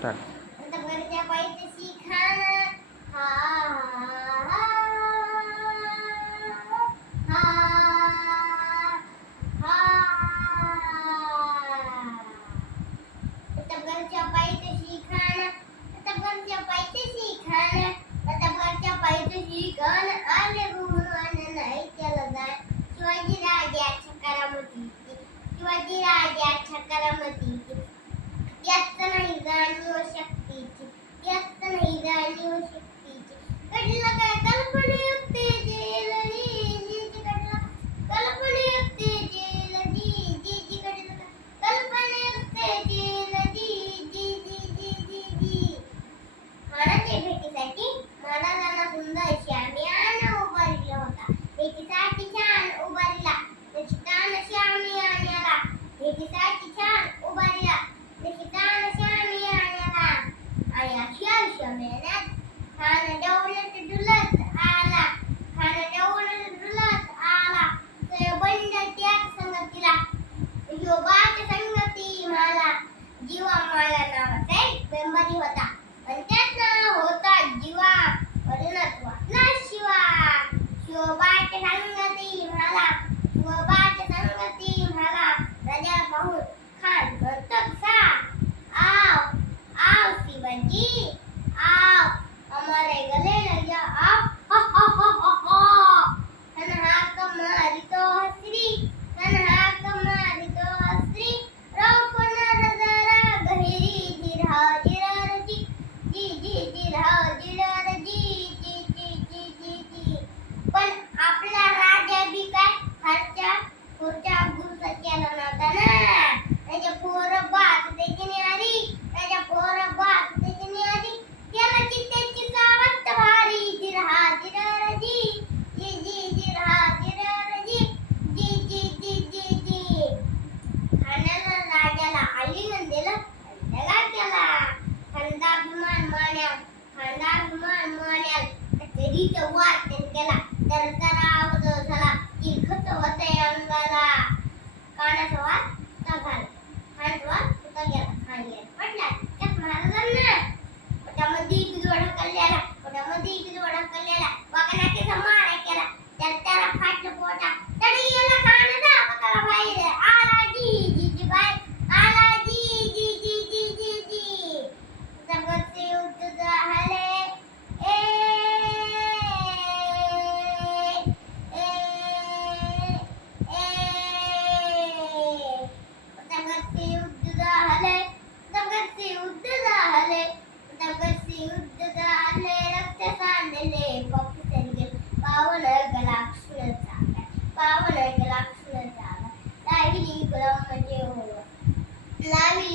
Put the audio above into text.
Ustadz Ali, o seu filho. Eu disse, eu quero até o 他能就 peri तेव्हा केला तरकारा आवाज झाला की खत होते अंगाला. कानाचा वाद सुता झाला कानाचा वाद सुता गेला खाण गेला म्हटला त्यात महाराजांना पोटामध्ये इकडे वडा कल्ल्याला पोटामध्ये इकडे वडा कल्ल्याला Lali,